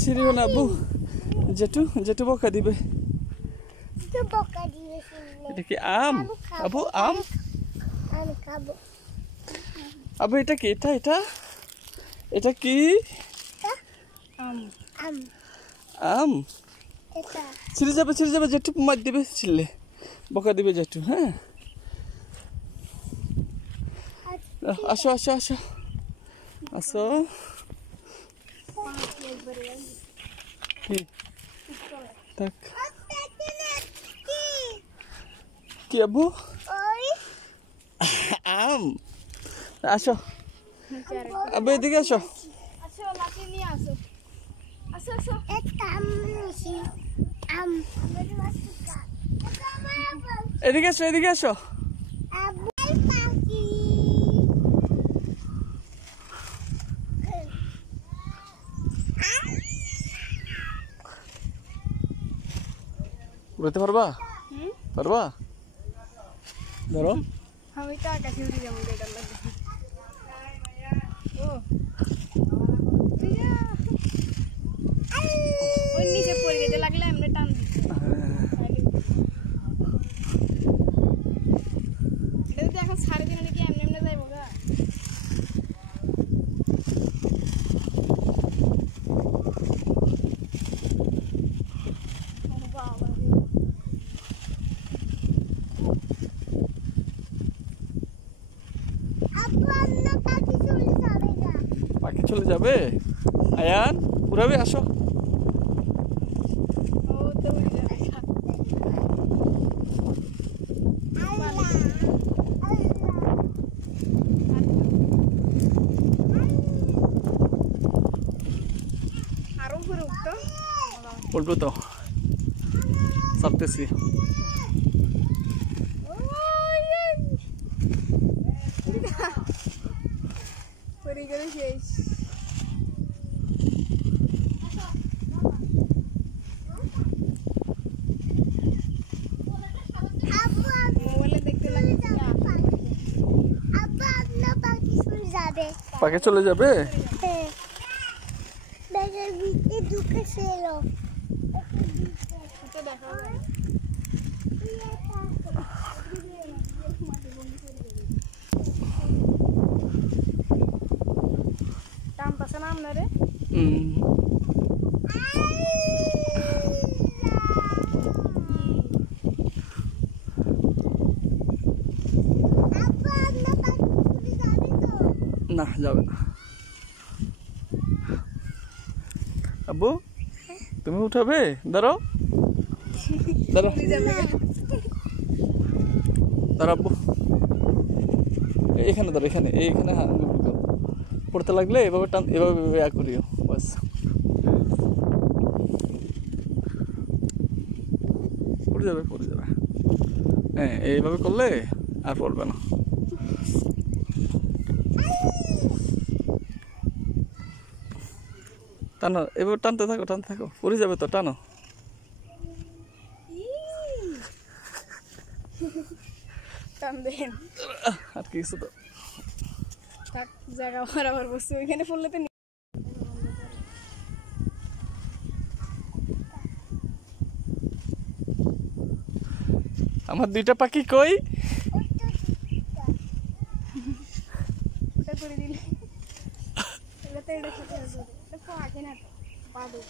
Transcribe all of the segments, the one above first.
ছিড়িও না আব্বু, জেঠু জেঠু বকা দিবে। এটা কি আম আব্বু? আম আব্বু এটা কি? এটা এটা এটা কি? আম ছিঁড়ে যাবে, ছিঁড়ে যাবে, জেঠু মার দিবে, ছিঁড়লে বকা দিবে জেঠু। হ্যাঁ আসো আসো আসো আসো। কি থাক কি আব্বু? আম আসো আব্বু, এদিকে আসো। এদিকে আসো, এদিকে আসো। উড়াতে পারবা? পারবা? ধরো। আমি তো আকাশে উড়ে যাবো, এটা লাগবে। ও ওই নিচে পড়ে যেতে লাগলে এমনি টান দিচ্ছে। এটা তো এখন ছাড়ে দিন নাকি এমনি এমনি যাইব গা। পাখি চলে যাবে। আয়ান উড়াবে, আসো। উঠবো তো, চাপতেছি। শেষ পাখি চলে যাবে। টানতাছে না আপনারে? না যাবে না। আব্বু তুমি উঠাবে? দাঁড়াও দাঁড়াও দাঁড়া আব্বু, এখানে দাঁড়া, এখানে এইখানে পড়তে লাগলে এভাবে টান, এভাবে করিও বাস। পড়ে যাবে, পড়ে যাবে। হ্যাঁ এইভাবে করলে আর পড়বে না। টানো, এবার টানতে থাকো, টানতে থাকো, পড়ে যাবে তো, টানো। আর কিছু তো জায়গা বরাবর বসছি, ওইখানে পড়লে তো আমার দুইটা পাখি কই? করে দিলে এটা তো এটা খেতে হবে, এটা পাখি না বাদু।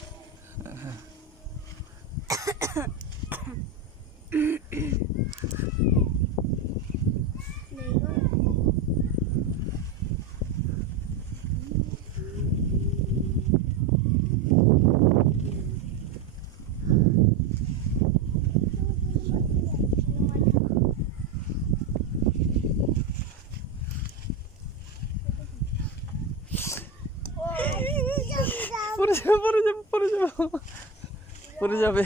পড়ে যাবে।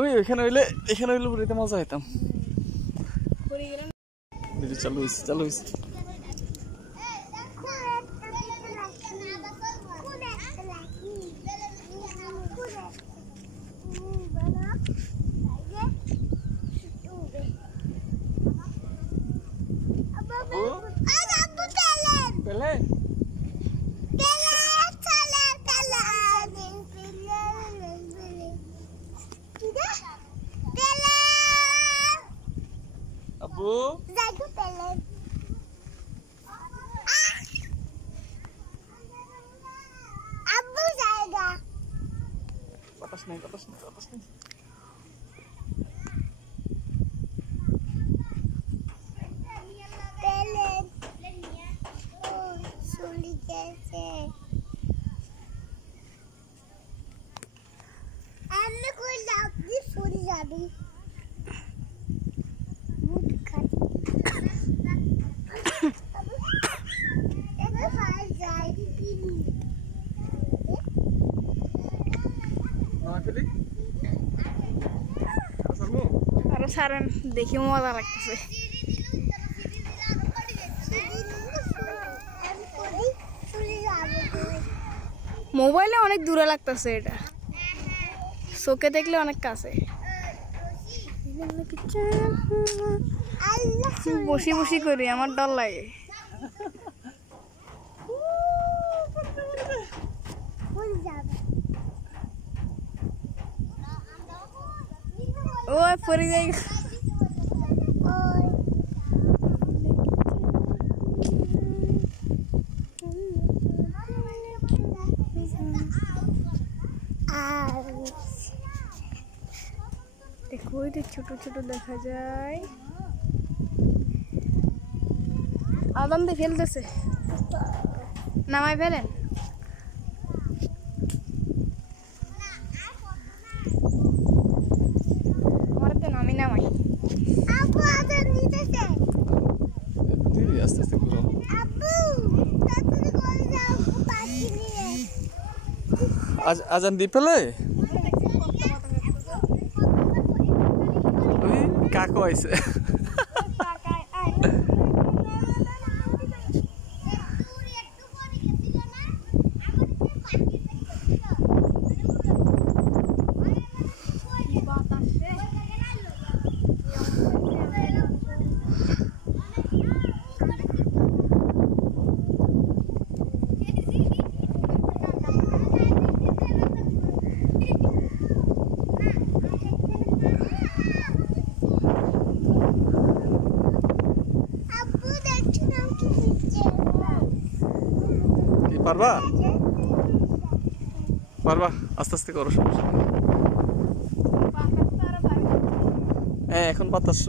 ওই ওইখানে হইলে, এখানে হইলে পুরীতে মজা হইতাম। চালু হয়েছে, চালু হয়েছে। আব্বু বাতাস নাই বাতাস নাই বাতাস নাই আরো সারেন দেখি মজা লাগতেছে মোবাইলে অনেক দূরে লাগতেছে এটা চোখে দেখলে অনেক কাছে বসি বসি করি আমার ডর লাগে ও পরে যাই দেখো এটা ছোট ছোট দেখা যায় আদাম দিয়ে ফেলতেছে নামাই ফেলেন আমার তো নামি নামাই আস্তে আস্তে ঘুরো আজান দিয়ে ফেলে কাকু আইছে পারবা পারবা আস্তে আস্তে করো সমস্যা হ্যাঁ এখন বাতাস